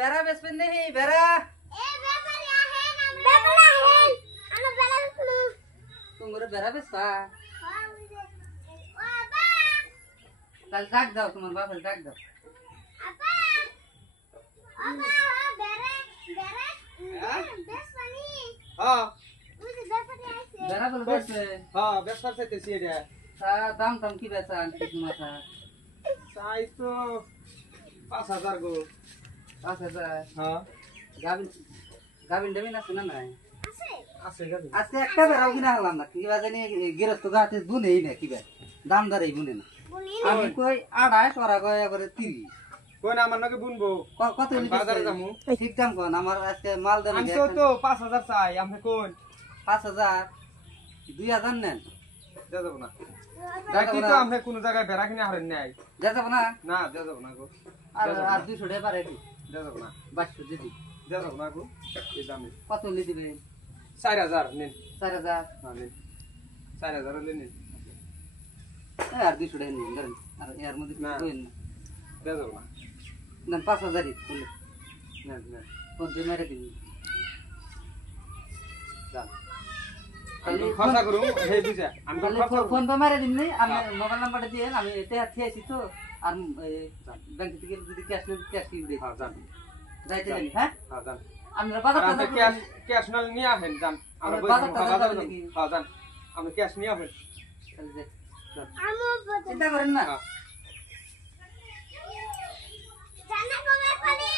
বেড়া বেসবেন নেই বেড়া তোমার বেড়া বেসবা তাহলে ডাক দাও তোমার বাপের ডাক দাও বেড়া বলে বেসবে হ্যাঁ বেসার চাইতেছি এটা দাম টাম কি বেচা আনছি তোমার চাই তো 5000 গো 5000 হ্যাঁ গাবিন গাবিন দেবেন আছে না নাই আছে গাবি আজকে একটা বেড়াও কিনা হলাম না কিবা জানি গৃহস্থ গাছে বুনেই না কিবা দাম দাঁড়াই বুনে না আমি কই 28 ওরা কয় এবারে 30 কোন আমার নাকি বুনবো কত বাজারে যামু ঠিক দাম কোন আমার আজকে মাল দাম আমি তো 5000 চাই আমি কোন 5000 2000 নেন দে যাব না ডাকি তো আমরা কোন জায়গায় বেড়া কিনে হারেন নাই যা যাব না না দে যাব না গো আর 200 টাকা পারে দি দে যাব না 2200 দিদি দে যাব না গো এই দামে কত লি দিবে 4000 নিন 4000 হ্যাঁ নিন 4000 নিন আর 200 টাকা নিন ধরেন আর এর মধ্যে না। কইন না দে যাব না নেন 5000 ই বলে নেন নেন কোন দিন মেরে দিবি যান আমি খরচা করুম হে বুঝা আমি খরচা ফোন পে মারে দিন নি আমি মোবাইল নাম্বারটা দিয়েন আমি এটা থেছি তো আর ব্যাংক থেকে যদি ক্যাশ নেন ক্যাশ দিয়ে দিই হ্যাঁ যান যাইতে দিন হ্যাঁ হ্যাঁ যান আমরা বাজার আপনি টাজার ক্যাশ নাল নিয়ে আহেন যান আমরা বাজার টাজার বাজার নাকি? হ্যাঁ যান আপনি ক্যাশ নিয়ে আহেন চিন্তা করেন না হ্যাঁ জানা কবে পারি